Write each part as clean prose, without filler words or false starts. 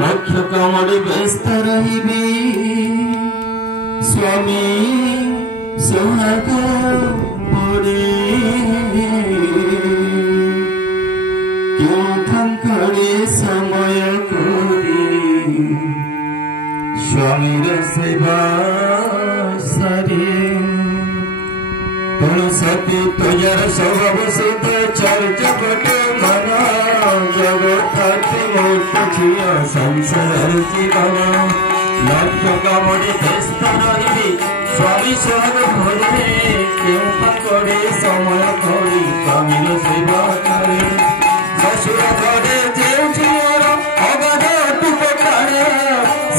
लक्ष्य कमल व्यस्त रही स्वामी सोहाग पड़े क्यों थंकड़े समय करी स्वामी सेवा सारे सती तुझर स्वभाव सुध चर्चपट मन जगत मूर्त संसार जीवन लक्ष्य कमड़ी व्यस्त रही स्वामी स्वाद भरे क्यों पकड़े समय करी स्वामी सेवा करे शशुर घरे जो झीर अगध टुपटारे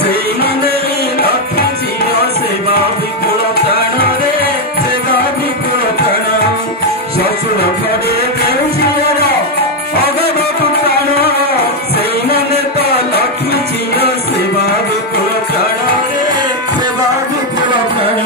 से मने लक्ष्य झीर सेवा विपुल प्राण रे सेवा विपुल प्राण शशुर घरे जो झीर अगध टुपटाण से मने तो लक्ष्मी झीर सेवा विपुल प्राण रे सेवा विपुल प्राण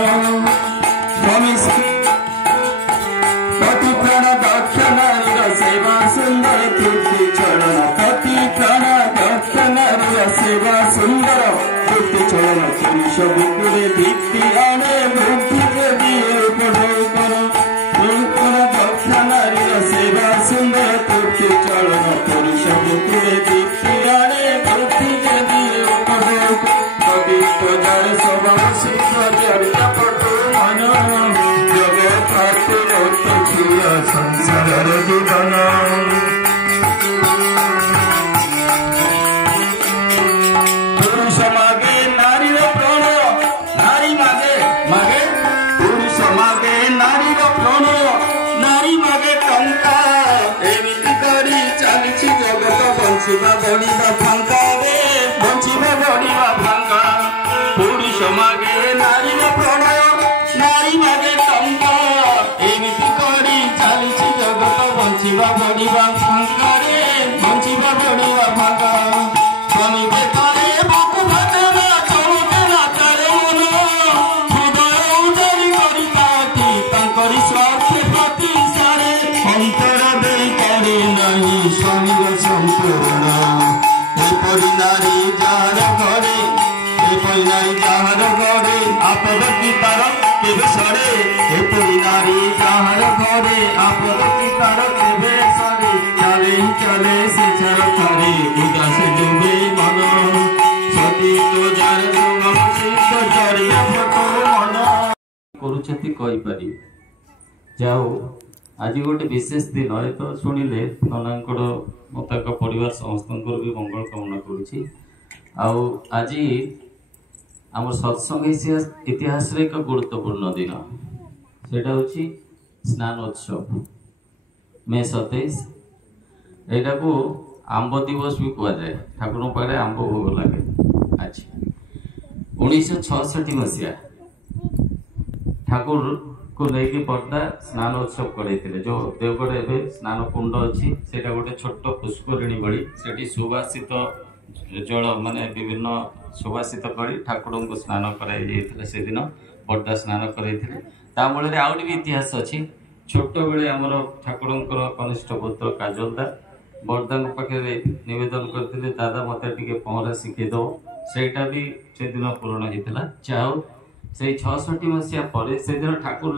पति प्राण दक्ष नारीर सेवा सुंदर कीर्ति चरण पति प्राण दक्ष नारीर सेवा सुंदर कीर्ति चरण पुरुष विपुले भित्ति आने बुद्धि के दिए पुरुष दक्ष नारीर सेवा सुंदर कीर्ति चरण पुरुष विपुले भित्ति आने बुद्धि के दिए पवित्र जड़ स्वभाव सिद्ध जड़ पटु मन संसार जीवन पुरुष मागे नारीर प्रणय नारी मागे मागे पुरुष मागे नारीर प्रणय नारी मागे टंका एमिति करी चलीछि जगत बंचिबा बढिबा फांका रे बंचिबा बढिबा फांका पुरुष मागे नारीर प्रणय नारी मागे टंका एमिति करी चलीछि जगत बंचिबा बढिबा फांका रे बंचिबा बढिबा फांका स्वामी बेकारे बापू भटना चौके ना करे मन हृदय उजारी करी पाती तांकरी स्वार्थी पति सारे अंतर देई करे नहीं स्वामी संपूर्ण एपरि नारी जार घरे एपरि नारी जार घरे आपद की तार केबे सरे एपरि नारी जार घरे आपद की तार केबे सरे चले चले से चल थारे उदास डूबे मन सती तो जार सुगम सिद्ध जड़िया फटो मन करूछति कहि पारि जाओ आज गोटे विशेष दिन है तो शुणिले ननांकर मताक परिवार समस्त भी मंगल कामना करुछि आज आम सत्संग इतिहास एक गुरुत्वपूर्ण दिन सेटा हूँ स्नानोत्सव मे 27 एटा को आंब दिवस भी कह जाए ठाकुर पाखे आंब भोग लगे आज 1966 मसीहा ठाकुर को लेकिन पर्दा स्नानोत्सव करते जो देवगढ़ एवं स्नान कुंड अच्छी से गोटे छोट पुष्करिणी भली से सुवासित जल माने विभिन्न सुवासित कर ठाकुर को स्नान कर दिन पर्दा स्नान करते मूल आउट भी इतिहास अच्छी छोट बेले आमर ठाकुर कनिष्ठ पुत्र काजलदा बरदा पाखे नवेदन करते दादा मत पहरा शिखेद सेटा भी से दिन पूरण होता चाहो से 66 मसीहा पर से दिन ठाकुर